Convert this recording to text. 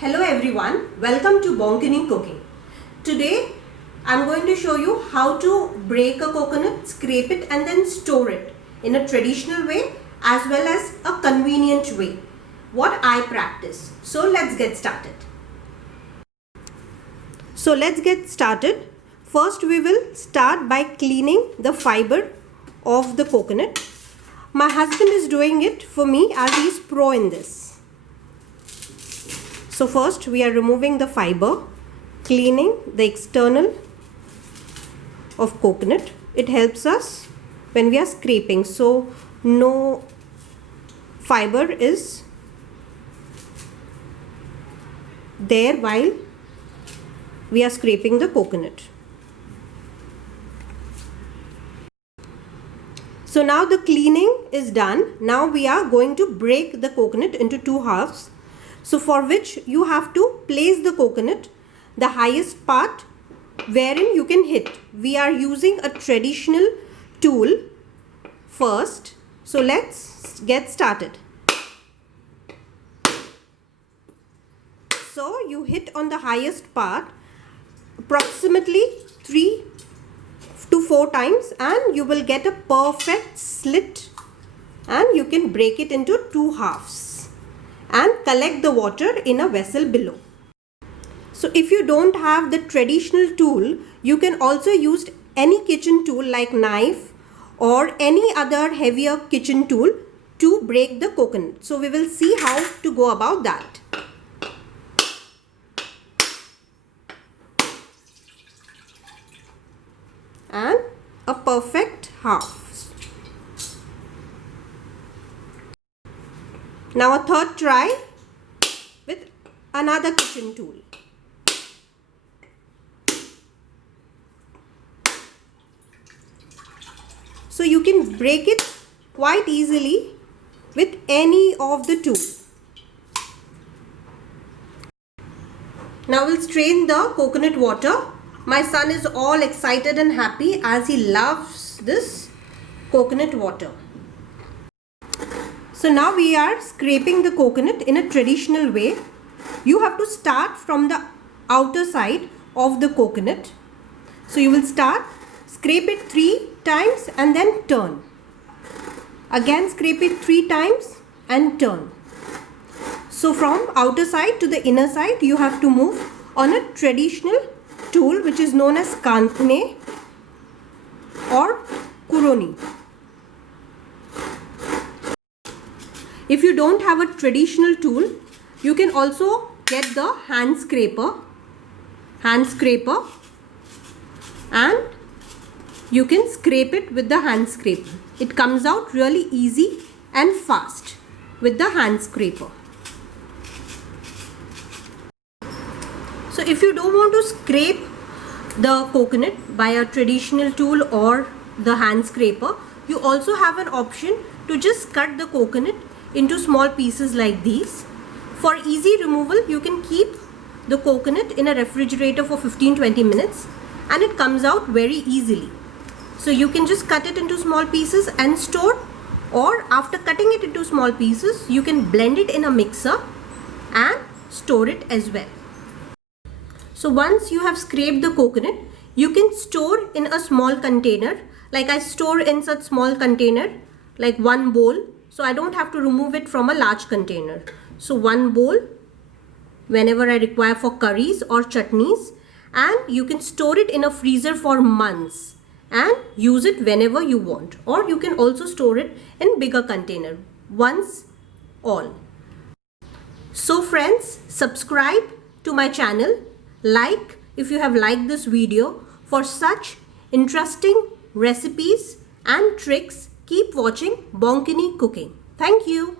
Hello everyone, welcome to Bonkini Cooking. Today I'm going to show you how to break a coconut, scrape it and then store it in a traditional way as well as a convenient way. What I practice. So let's get started. First we will start by cleaning the fiber of the coconut. My husband is doing it for me as he is pro in this. So first we are removing the fiber, cleaning the external of coconut. It helps us when we are scraping, so no fiber is there while we are scraping the coconut. So now the cleaning is done. Now we are going to break the coconut into two halves. So for which you have to place the coconut, the highest part wherein you can hit. We are using a traditional tool first. So let's get started. So you hit on the highest part approximately 3 to 4 times and you will get a perfect slit, and you can break it into two halves and collect the water in a vessel below. So if you don't have the traditional tool, you can also use any kitchen tool like knife or any other heavier kitchen tool to break the coconut. So we will see how to go about that. And a perfect half. Now a third try with another kitchen tool. So you can break it quite easily with any of the two. Now we'll strain the coconut water. My son is all excited and happy as he loves this coconut water. So now we are scraping the coconut in a traditional way. You have to start from the outer side of the coconut. So you will scrape it 3 times and then turn. Again scrape it 3 times and turn. So from outer side to the inner side you have to move on a traditional tool which is known as kantne or kuroni. If you don't have a traditional tool, you can also get the hand scraper and you can scrape it with the hand scraper. It comes out really easy and fast with the hand scraper. So if you don't want to scrape the coconut by a traditional tool or the hand scraper, you also have an option to just cut the coconut into small pieces like these. For easy removal, you can keep the coconut in a refrigerator for 15-20 minutes and it comes out very easily. So you can just cut it into small pieces and store, or after cutting it into small pieces, you can blend it in a mixer and store it as well. So once you have scraped the coconut, you can store in a small container. Like I store in such small container like one bowl. So I don't have to remove it from a large container. So one bowl whenever I require for curries or chutneys, and you can store it in a freezer for months and use it whenever you want. Or you can also store it in bigger container once all. So friends, subscribe to my channel. Like if you have liked this video. For such interesting recipes and tricks, keep watching Bonkini Cooking. Thank you.